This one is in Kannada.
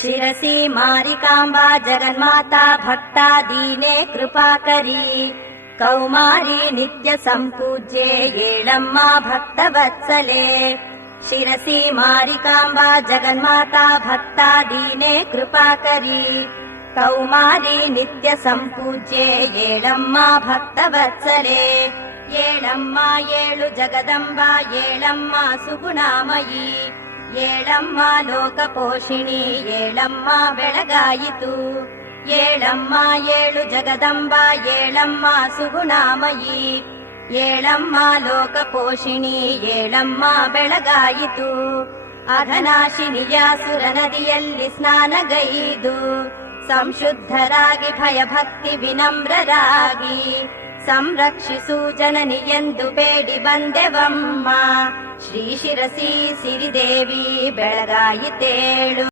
ಶಿರಸಿ ಮಾರಿಕಾಂಬಾ ಜಗನ್ಮಾತಾ ಭಕ್ತಾ ದೀನೆ ಕೃಪಾಕರಿ ಕೌಮಾರಿ ನಿತ್ಯ ಸಂಪೂಜ್ಯೆ ಏಳಮ್ಮ ಭಕ್ತವತ್ಸಲೆ ಶಿರಸಿ ಮಾರಿಕಾಂಬಾ ಜಗನ್ಮಾತಾ ಭಕ್ತಾ ದೀನೆ ಕೃಪಾಕರಿ ಕೌಮಾರಿ ನಿತ್ಯ ಸಂಪೂಜ್ಯೆ ಏಳಮ್ಮ ಭಕ್ತವತ್ಸಲೆ ಏಳಮ್ಮ ಏಳು ಜಗದಂಬ ಏಳಮ್ಮ ಸುಗುಣಾಮಯಿ ಏಳಮ್ಮ ಲೋಕಪೋಷಿಣಿ ಏಳಮ್ಮ ಬೆಳಗಾಯಿತು ಏಳಮ್ಮ ಏಳು ಜಗದಂಬ ಏಳಮ್ಮ ಸುಗುಣಾಮಯಿ ಏಳಮ್ಮ ಲೋಕಪೋಷಿಣಿ ಏಳಮ್ಮ ಬೆಳಗಾಯಿತು ಅಘನಾಶಿನಿಯ ಸುರ ನದಿಯಲ್ಲಿ ಸ್ನಾನಗೈದು ಸಂಶುದ್ಧರಾಗಿ ಭಯಭಕ್ತಿ ವಿನಮ್ರರಾಗಿ ಸಂರಕ್ಷಿಸು ಜನನಿ ಎಂದು ಬೇಡಿ ಬಂದೆವಮ್ಮ ಶ್ರೀ ಶಿರಸಿ ಸಿರಿದೇವಿ ಬೆಳಗಾಯಿತೇಳು.